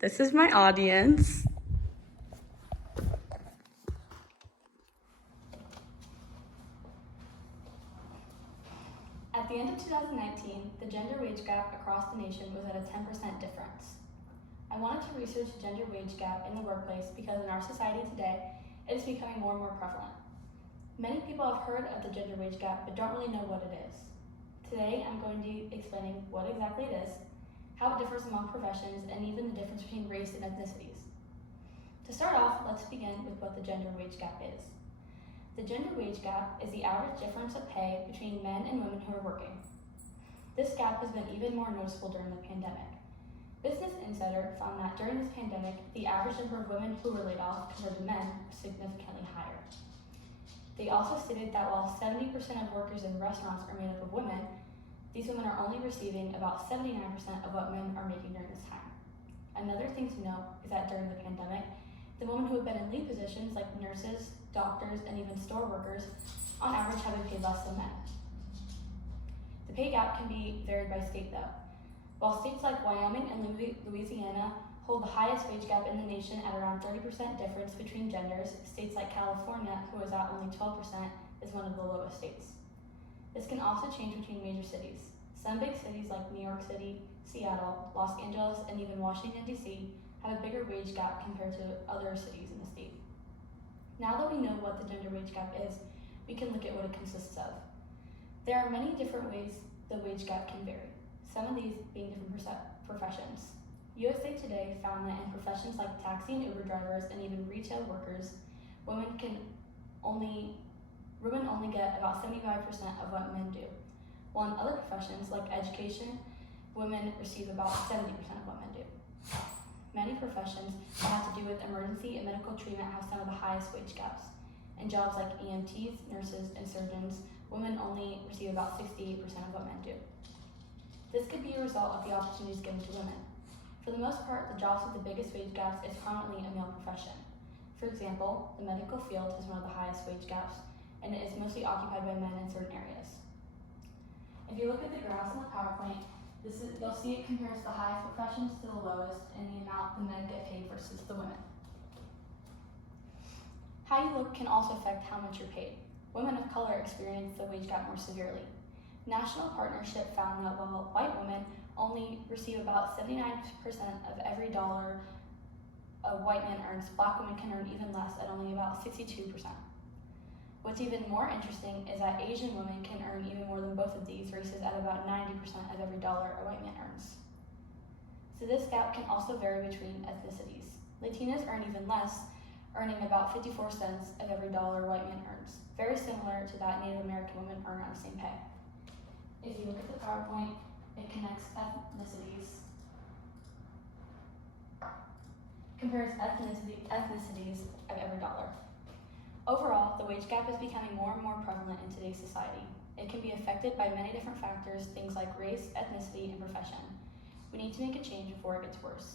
This is my audience. At the end of 2019, the gender wage gap across the nation was at a 10% difference. I wanted to research the gender wage gap in the workplace because in our society today, it is becoming more and more prevalent. Many people have heard of the gender wage gap but don't really know what it is. Today, I'm going to be explaining what exactly it is, how it differs among professions, and even the difference between race and ethnicities. To start off, let's begin with what the gender wage gap is. The gender wage gap is the average difference of pay between men and women who are working. This gap has been even more noticeable during the pandemic. Business Insider found that during this pandemic, the average number of women who were laid off compared to men was significantly higher. They also stated that while 70% of workers in restaurants are made up of women, these women are only receiving about 79% of what men are making during this time. Another thing to note is that during the pandemic, the women who have been in lead positions like nurses, doctors, and even store workers, on average have been paid less than men. The pay gap can be varied by state though. While states like Wyoming and Louisiana hold the highest wage gap in the nation at around 30% difference between genders, states like California, who is at only 12%, is one of the lowest states. This can also change between major cities. Some big cities like New York City, Seattle, Los Angeles, and even Washington, D.C. have a bigger wage gap compared to other cities in the state. Now that we know what the gender wage gap is, we can look at what it consists of. There are many different ways the wage gap can vary, some of these being different professions. USA Today found that in professions like taxi and Uber drivers and even retail workers, women only get about 75% of what men do, while in other professions like education, women receive about 70% of what men do. Many professions that have to do with emergency and medical treatment have some of the highest wage gaps. In jobs like EMTs, nurses, and surgeons, women only receive about 68% of what men do. This could be a result of the opportunities given to women. For the most part, the jobs with the biggest wage gaps is prominently a male profession. For example, the medical field has one of the highest wage gaps, and it is mostly occupied by men in certain areas. If you look at the graphs in the PowerPoint, you'll see it compares the highest professions to the lowest and the amount the men get paid versus the women. How you look can also affect how much you're paid. Women of color experience the wage gap more severely. National Partnership found that while white women only receive about 79% of every dollar a white man earns, black women can earn even less at only about 62%. What's even more interesting is that Asian women can earn even more than both of these races at about 90% of every dollar a white man earns. So this gap can also vary between ethnicities. Latinas earn even less, earning about 54 cents of every dollar a white man earns, very similar to that Native American women earn on the same pay. If you look at the PowerPoint, it connects ethnicities, compares ethnicities of every dollar. Overall, the wage gap is becoming more and more prevalent in today's society. It can be affected by many different factors, things like race, ethnicity, and profession. We need to make a change before it gets worse.